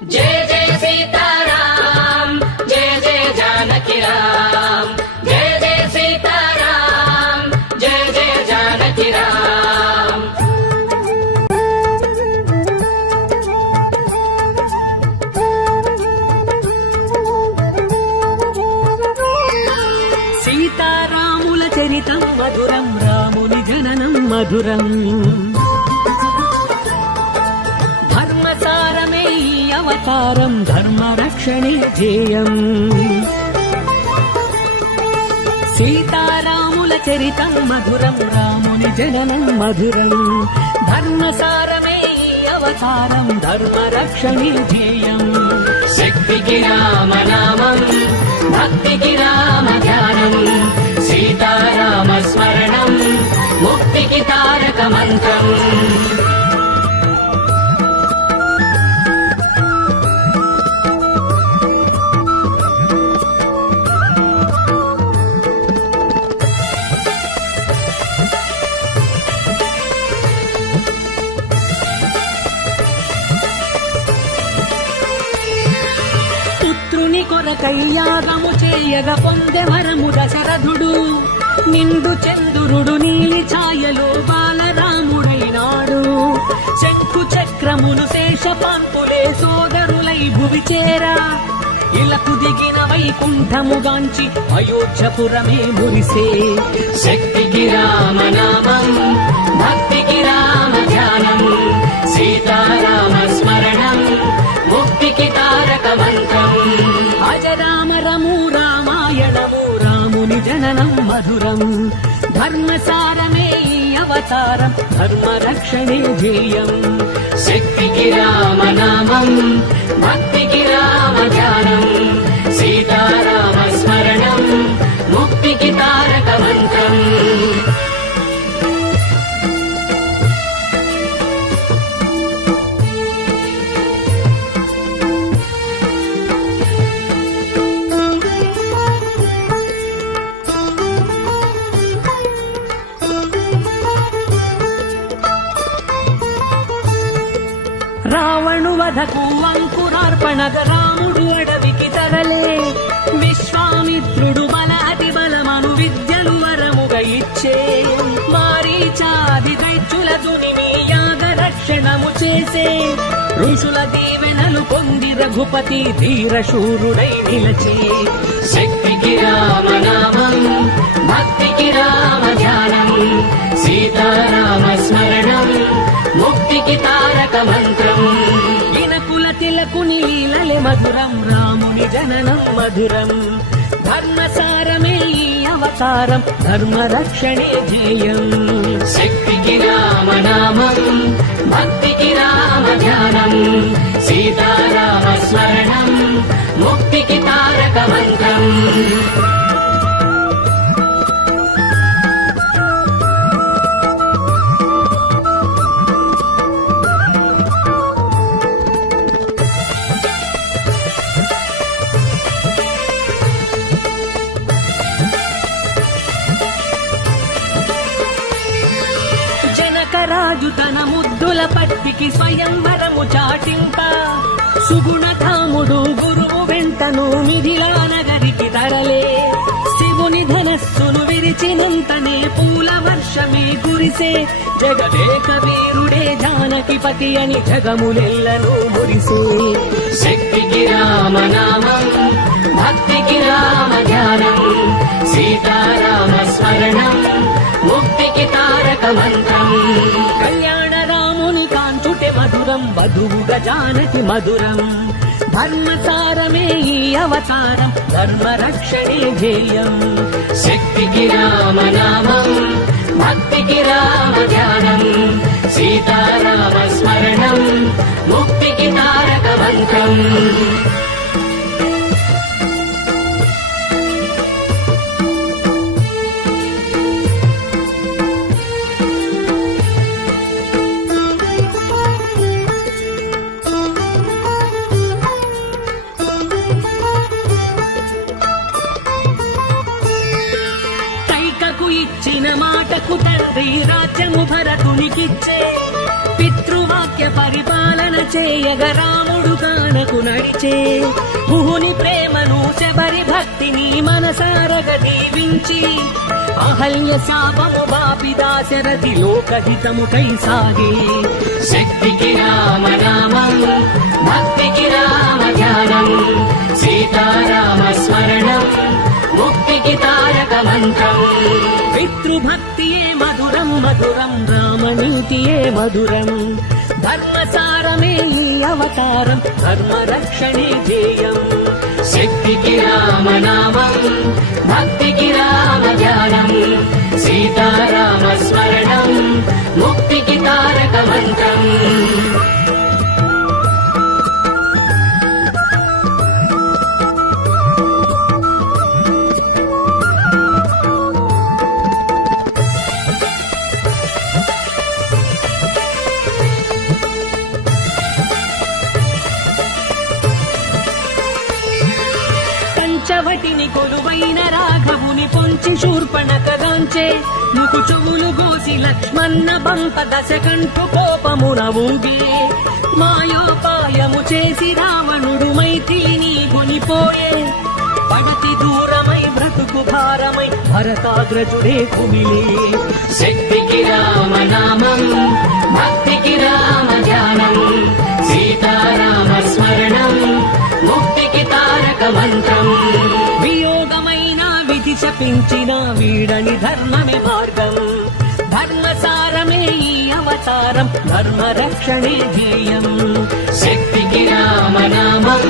जय जय सीताराम जय जय जानकी राम जय जय सीताराम जय जय जानकी राम। సీతారాముల చరితం మధురం రాముని జననం మధురం ధర్మసారమే ఈ అవతారం ధర్మ రక్షణే ధ్యేయం సీతారాముల చరితం మధురం రాముని జననం మధురం ధర్మసారమే ఈ అవతారం ధర్మ రక్షణే ధ్యేయం శక్తికి రామనామం భక్తికి రామ ధ్యానం సీతారామ స్మరణం ముక్తికి తారక మంత్రం। పుత్రుని కొరకై యాగము చేయగ పొందె వరము దశరథుడు నిండు చంద్రుడు నీలి ఛాయలో బాలరాముడైనాడు చెక్కు చక్రమును శేషపాంపులే సోదరులై భువి చేరా ఇలకు దిగిన వైకుంఠముగాంచి అయోధ్యపురమే మురిసే శక్తికి రామనామం భక్తికి రామ ధ్యానం సీతారామ స్మరణం ముక్తికి తారక మంత్రం। అజరామరము రామాయణము రాముని జననం మధురం ధర్మసారమే ఈ అవతారం ధర్మ రక్షణే ధ్యేయం శక్తికి రామనామం భక్తికి రామ ధ్యానం సీతారామ స్మరణం ముక్తికి తారక మంత్రం। రావణు వధకు అంకురార్పణగ రాముడు అడవికి తరలే విశ్వామిత్రుడు బలాది బలమను విద్యలు వరముగా ఇచ్చే మారీచాది దైత్యుల దునిమి యాగ రక్షణము చేసే ఋషుల దీవెనలు పొంది రఘుపతి ధీరశూరుడై నిలచే శక్తికి రామనామం భక్తికి రామ ధ్యానం సీతారామ స్మరణం ముక్తికి తారక మంత్రం। ఇనకుల తిలకుని లీలలే మధురం రాముని జననం మధురం ధర్మసారమే ఈ అవతారం ధర్మ రక్షణే ధ్యేయం శక్తికి రామనామం భక్తికి రామ ధ్యానం సీతారామ స్మరణం ముక్తికి తారక మంత్రం। జనకరాజు తన ముద్దుల పట్టికి స్వయంవరము చాటింప సుగుణధాముడు గురువు వెంటను మిథిలా నగరికి తరలే శివుని ధనస్సును విరిచినంతనే పూల వర్షమే కురిసే జగదేక వీరుడే జానకిపతి అని జగములెల్లను మురిసే శక్తికి రామనామం భక్తికి రామ ధ్యానం సీతారామ స్మరణం ముక్తికి తారక మంత్రం। కళ్యాణ రాముని కాంచుటే మధురం వధువుగా జానకి మధురం ధర్మసారమే ఈ అవతారం ధర్మ రక్షణే ధ్యేయం శక్తికి రామనామం భక్తికి రామ ధ్యానం సీతారామ స్మరణం ముక్తికి తారక మంత్రం। ఇచ్చిన మాటకు తండ్రి రాజ్యము భరతునికిచ్చే పితృవాక్య పరిపాలన చేయగా రాముడు గానకు నడిచే భూని ప్రేమను శబరి భక్తిని మనసారగ దీవించి అహల్య శాపము బాపి దాశరథి లోకహితముకై సాగే శక్తికి రామనామం భక్తికి రామ ధ్యానం సీతారామ స్మరణం ముక్తికి తారక మంత్రం పితృభక్తియే మధురం మధురం రామనీతియే మధురం ధర్మసారమే ఈ అవతారం ధర్మ రక్షణే ధ్యేయం శక్తికి రామనామం భక్తికి రామ ధ్యానం సీతారామ స్మరణం ముక్తికి తారక మంత్రం పంచవటిని కొలువైన రాఘవుని పొంచి శూర్పణకగాంచే ముకు చెవులు గోసి లక్ష్మణ బంప దశకంఠు కోపమున ఊగే మాయోపాయము చేసి రావణుడు మైథిలిని కొనిపోయే పడతి దూరమై బ్రతుకు భారమై భరతాగ్రజుడే కుమిలే శక్తికి రామనామం భక్తికి రామ ధ్యానం సీతారామ స్మరణం ముక్తికి తారక మంత్రం వియోగమైన విధి శపించిన వీడని ధర్మమే మార్గం ధర్మసారమే ఈ అవతారం ధర్మ రక్షణే ధ్యేయం శక్తికి రామనామం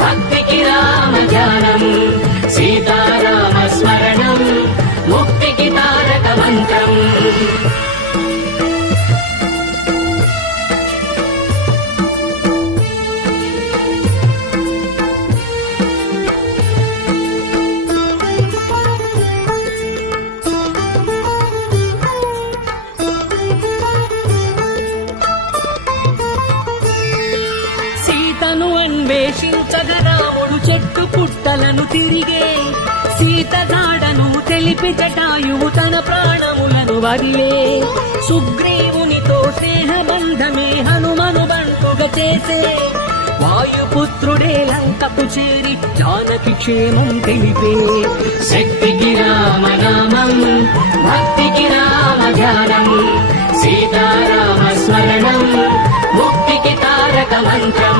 భక్తికి రామ ధ్యానం సీతారామ స్మరణం ముక్తికి తారక మంత్రం సీతను అన్వేషించగ రాముడు చెట్టు పుట్టలను తిరిగే సీత జాడను తెలిపి జటాయువు తన ప్రాణములను వదిలే సుగ్రీవునితో స్నేహబంధమే హనుమను బంటుగా చేసే వాయుపుత్రుడే లంకకు చేరి జానకి క్షేమం తెలిపే శక్తికి రామనామం భక్తికి రామ ధ్యానం సీతారామ స్మరణం ముక్తికి తారక మంత్రం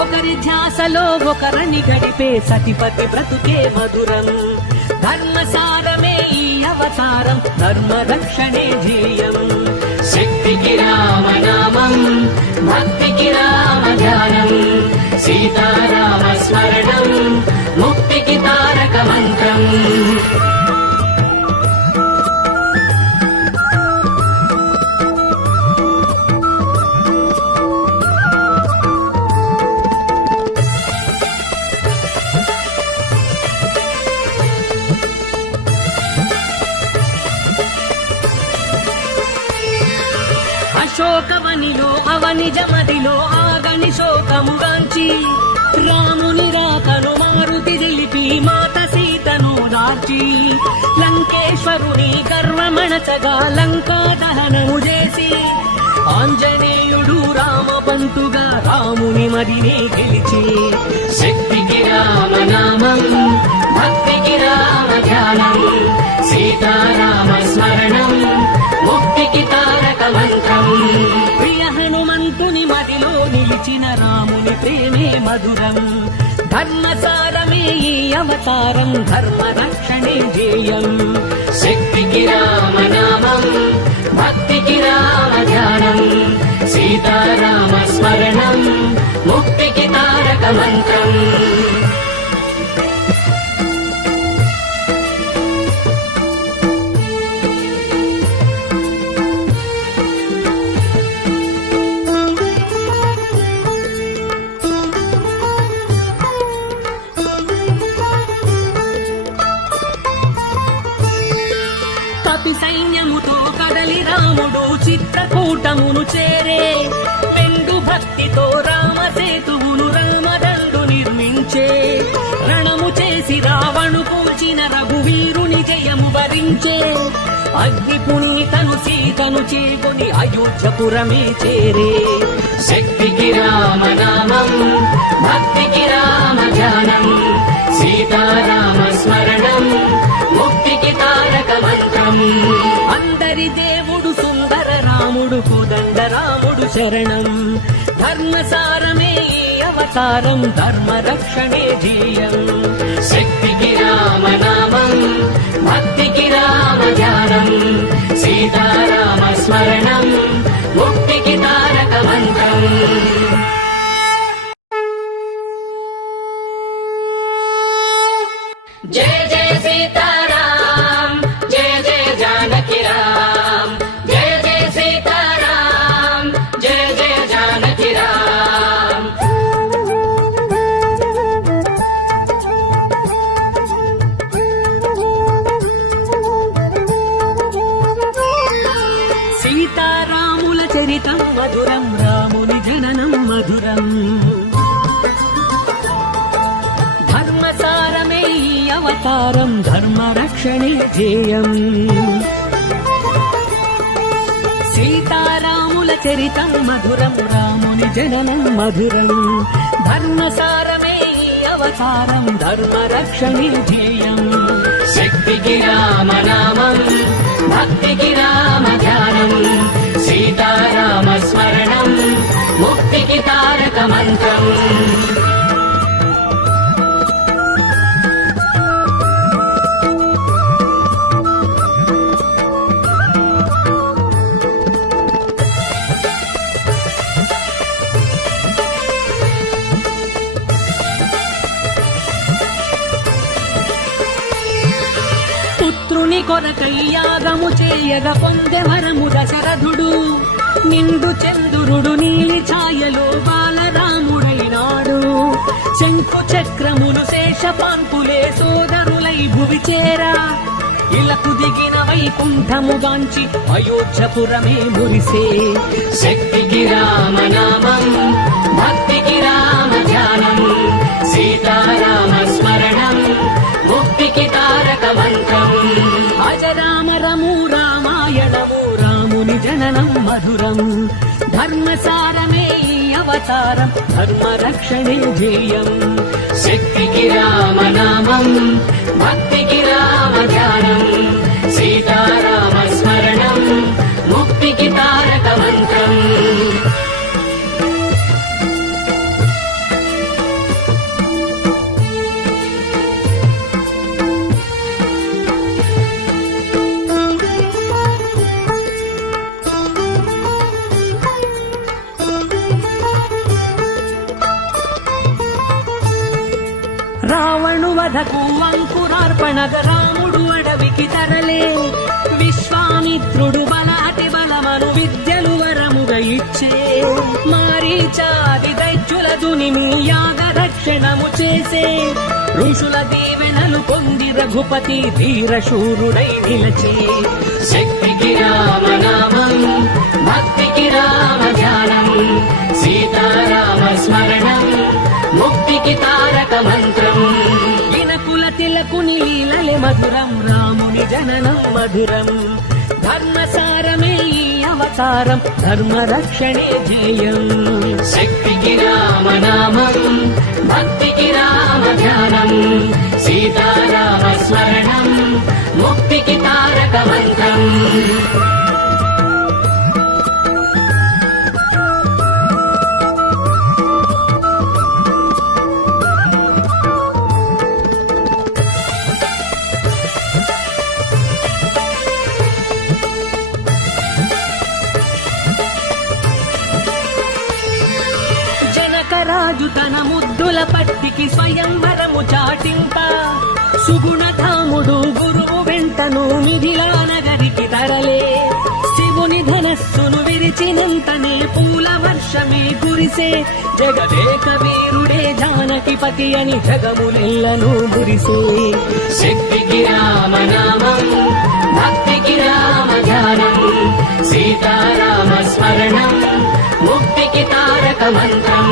ఒకరి ధ్యాసలో ఒకరిని గడిపే సతిపతి బ్రతుకే మధురం ధర్మసారమే ఈ అవతారం ధర్మ రక్షణే ధ్యేయం శక్తికి రామనామం భక్తికి రామ ధ్యానం సీతారామ స్మరణం ముక్తికి తారక మంత్రం అశోకవనిలో అవనిజమదిలో ఆగని శోకముగాంచి రాముని రాకను మారుతి తెలిపి మాత సీతను దార్చి లంకేశ్వరుని గర్వమణచగా లంకా దహనము చేసి ఆంజనేయుడు రామబంతుగా రాముని మదినే గెలిచి శక్తికి రామనామం భక్తికి రామ ధ్యానం సీతారామ స్మరణం ముక్తికి తారక మంత్రం ప్రియ హనుమంతుని మదిలో నిలిచిన రాముని ప్రేమే మధురం ధర్మసారమే ఈ అవతారం ధర్మ రక్షణే ధ్యేయం శక్తికి రామనామం భక్తికి రామ ధ్యానం సీతారామ స్మరణం ముక్తికి తారక మంత్రం కపి సైన్యముతో కదలి రాముడు చిత్రకూటమును చేరే మెండు భక్తితో రామసేతువును రామదండు నిర్మించే రణము చేసి రావణు కూల్చిన రఘువీరుని జయము వరించే అగ్ని పునీతను సీతను చేకొని అయోధ్యపురమే చేరే. శక్తికి రామనామం భక్తికి రామ ధ్యానం సీతారామ స్మరణం ముక్తికి తారక మంత్రం. అందరి దేవుడు సుందర రాముడు కోదండ రాముడు శరణం. ధర్మసారమే ఈ అవతారం ధర్మ రక్షణే ధ్యేయం. శక్తికి రామనామం భక్తికి రామ ధ్యానం సీతారామ స్మరణం ముక్తికి తారక మంత్రం. జయ జయ సీతారాం జయ జయ జానకి రామ్ జయ జయ సీతారాం జయ జయ జానకి రామ్. సీతారాముల చరితం మధురం రాముని జననం మధురం. ధర్మసారమే ఈ అవతారం ధర్మ రక్షణే ధ్యేయం. సీతారాముల చరితం మధురం రాముని జననం మధురం. ధర్మసారమే ఈ అవతారం ధర్మ రక్షణే ధ్యేయం. శక్తికి రామనామం భక్తికి రామ ధ్యానం సీతారామ స్మరణం ముక్తికి తారక మంత్రం. పుత్రుని కొరకై యాగము చేయగ పొందె వరము దశరథుడు. నిండు చంద్రుడు నీలి ఛాయలో బాలరాముడైనాడు. శంకు చక్రములు శేషపాన్పులే సోదరులై భువి చేరా. ఇలకు దిగిన వైకుంఠముగాంచి అయోధ్యపురమే మురిసే. శక్తికి రామనామం భక్తికి రామ ధ్యానం సీతారామ స్మరణం ముక్తికి తారక మంత్రం. అజరామరము రామాయణము రాముని జననం మధురం. ధర్మసారమే ఈ అవతారం ధర్మ రక్షణే ధ్యేయం. శక్తికి రామనామం భక్తికి రామ ధ్యానం సీతారామ స్మరణం ముక్తికి తారక మంత్రం. రావణు వధకు అంకురార్పణగ రాముడు అడవికి తరలే. విశ్వామిత్రుడు బలాటి బలమను విద్యలు వరముగా ఇచ్చే. మారీచాది దైత్యుల దునిమి యాగ రక్షణము చేసే. ఋషుల దీవెనలు పొంది రఘుపతి ధీరశూరుడై నిలచే. శక్తికి రామనామం భక్తికి రామ ధ్యానం సీతారామ స్మరణం ముక్తికి తారక మంత్రం. వినకుల తిలకుని లీలలే మధురం రాముని జననం మధురం. ధర్మసారమే ఈ అవతారం ధర్మ రక్షణే ధ్యేయం. శక్తికి రామనామం భక్తికి రామ ధ్యానం సీతారామ స్మరణం ముక్తికి తారక మంత్రం. రాజు తన ముద్దుల పట్టికి స్వయంవరము చాటింత. సుగుణధాముడు గురువు వెంటను మిథిలా నగరికి తరలే. శివుని ధనస్సును విరిచినంతనే పూల వర్షమే కురిసే. జగదేక వీరుడే జానకిపతి అని జగములెల్లను మురిసే. శక్తికి రామనామం భక్తికి రామ ధ్యానం సీతారామ స్మరణం ముక్తికి తారక మంత్రం.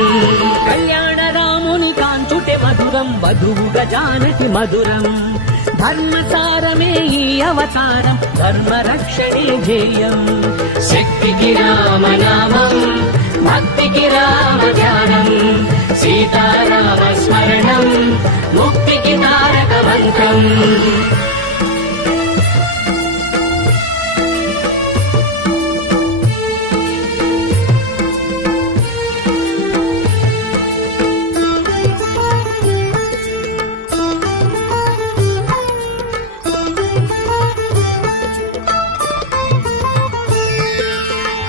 కళ్యాణ రాముని కాంచుటే మధురం వధువుగా జానకి మధురం. ధర్మసారమే ఈ అవతారం ధర్మరక్షణే ధ్యేయం శక్తికి రామనామం భక్తికి రామ ధ్యానం సీతారామ స్మరణం ముక్తికి తారక మంత్రం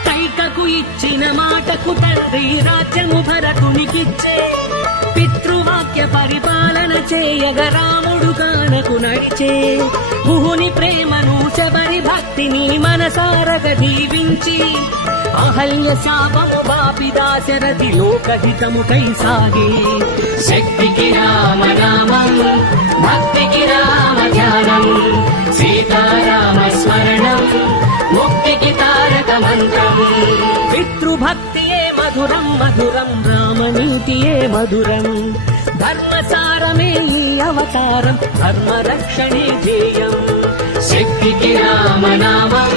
కైకకు ఇచ్చిన మాటకు తండ్రి రాజ్యము భరతునికిచ్చే పితృవాక్య పరిపాలన చేయగ రాముడు కానకు నడిచే గుహుని ప్రేమను శబరి భక్తిని మనసారగ దీవించి అహల్య శాపము బాపి దాశరథి లోకహితము కై సాగే శక్తికి రామనామం భక్తికి రామ ధ్యానం సీతారామ స్మరణం ముక్తికి తారక మంత్రం పితృభక్తియే మధురం మధురం రామనీతియే మధురం ధర్మసారమే ఈ అవతారం ధర్మరక్షణే ధ్యేయం శక్తికి రామనామం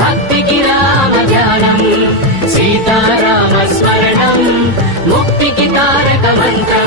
భక్తికి రామ ధ్యానం సీతారామ స్మరణం ముక్తికి తారక మంత్రం